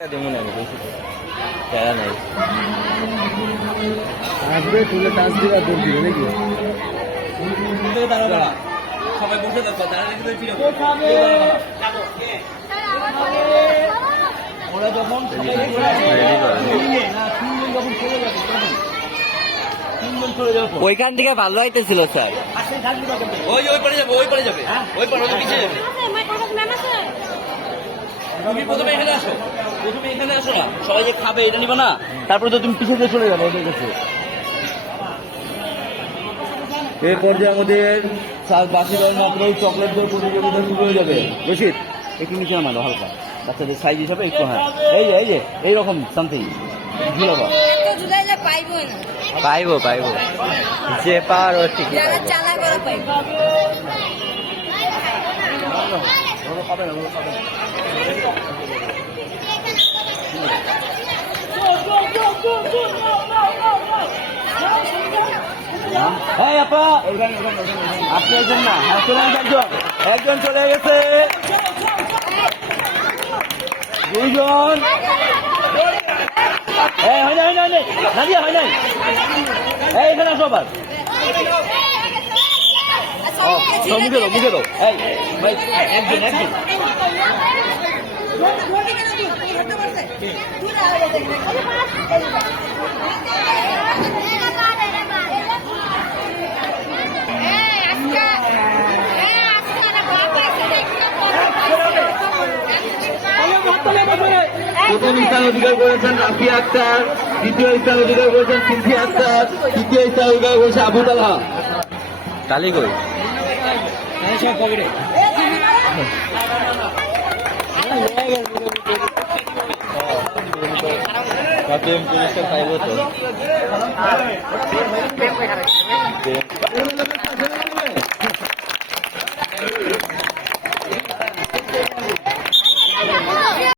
যেমন আমি বেশি প্যারা নাই আসবে তুলে টাচ দিবে আর দৌড় দিবে নাকি সবাই বসে থাকবে ওরা যখন ওইখান থেকে ভালো হইতেছিল স্যার ওই পারে যাবে ওই পারে যাবে ওই পারে পিছিয়ে যাবে তুমি প্রথমে এখানে আসো না সবাই যে খাবে এটা নিবা না তারপরে তো তুমি পিছিয়ে দিয়ে চলে যাবে ওদের কাছে এই পর্যায়ে আমাদের বাকি দল মাত্র চকলেট দই প্রতিযোগিতা শুরু হয়ে যাবে রশিদ একটু নিচে নামালো হালকা বাচ্চাদের সাইজ হিসাবে একটু হ্যাঁ এই যে এইরকম সামথিং ঝুলাবা পাইবো যে পার ও ঠিক হ্যাঁ আপা আপনি একজন না একজন চলে গেছে দুইজন হয় নাই এখানে আসো আবার মুখে দাও ভাই একজন প্রথম স্থান অধিকার করেছেন রাফিয়া আক্তার, দ্বিতীয় স্থান অধিকার করেছেন সিনথি আক্তার, তৃতীয় স্থান অধিকার করেছে আবু তালহা। কালি কই পুলিশটা পাইব তো